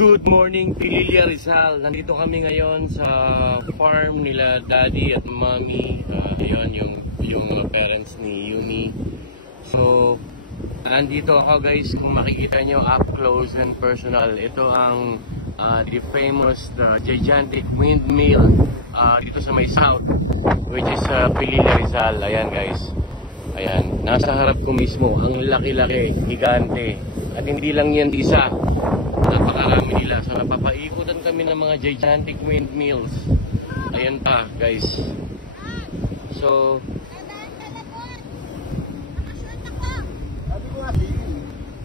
Good morning, Pililla Rizal. Nandito kami ngayon sa farm nila Daddy at Mommy. Ayun, yung parents ni Yumi. So, nandito ako guys, kung makikita nyo up close and personal. Ito ang the famous gigantic windmill dito sa may south, which is Pililla Rizal. Ayan guys. Ayan, nasa harap ko mismo. Ang laki-laki, gigante. At hindi lang yan isa. Napakarami nila. So napapaikutan kami ng mga gigantic windmills. Ayan pa guys. So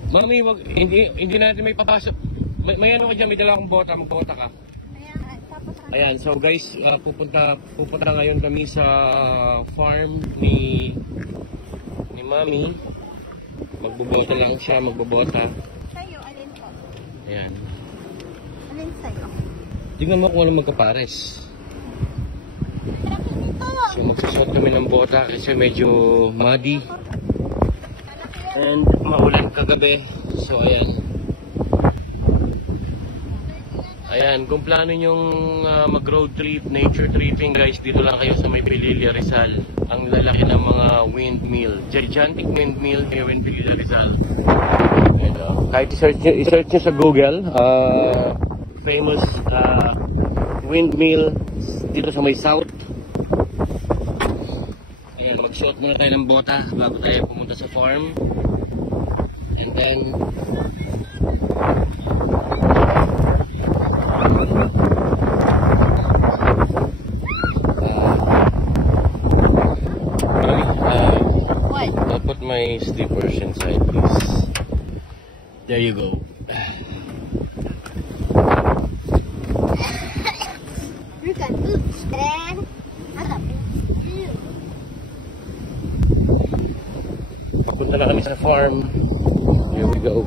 Mami, hindi natin may papasok. May ano ka dyan, may dala akong bota, magbota ka. Ayan, so guys, pupunta ngayon kami sa farm ni Mami. Magbobota lang siya, magbobota. Sa'yo, alin po? Ayan. Alin sa'yo? Tingnan mo kung ano magkapares. So magsusot kami ng bota kasi medyo muddy. And maulan kagabi. So ayan. Ayan, kung plano nyong mag-road trip, nature tripping guys, dito lang kayo sa may Pililla Rizal. Ang lalaki ng mga windmill. Gigantic windmill here in Pililla Rizal. And, kahit i-search nyo sa Google, famous windmill dito sa may south. Ayan, mag-shot muna tayo ng bota bago tayo pumunta sa farm. And then I'll put my slippers inside, please. There you go. Papunta na kami sa farm. Here we go.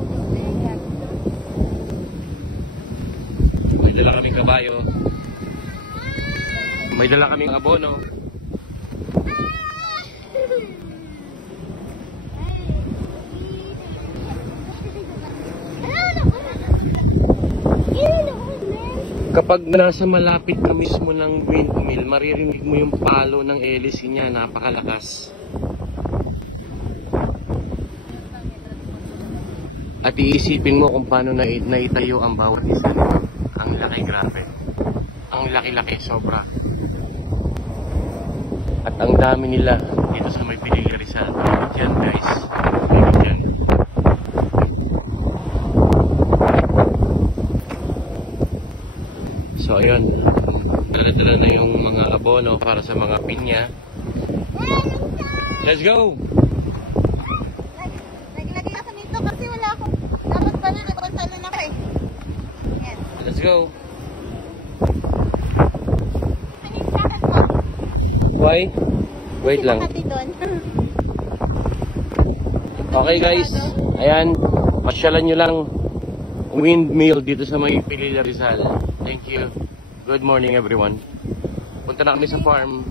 May dala kaming kabayo. May dala kaming abono. Kapag nasa malapit ka mismo ng windmill, maririnig mo yung palo ng hélice niya, napakalakas. At iisipin mo kung paano naitayo ang bawat isa nito. Ang laki, grabe. Ang laki-laki, sobra. At ang dami nila dito sa may Pililla Rizal. Diyan guys. Diyan. So ayun, dala-dala na yung mga abono para sa mga pinya. Let's go! Naglagay ako nito kasi wala akong dapat pala nagpantalon ako eh. Yan. Let's go! Ano yung sakit mo? Why? Wait lang. Makati doon. Okay guys, ayan, pasyalan nyo lang windmill dito sa may Pililla Rizal. Thank you. Good morning everyone. Punta na kami sa farm.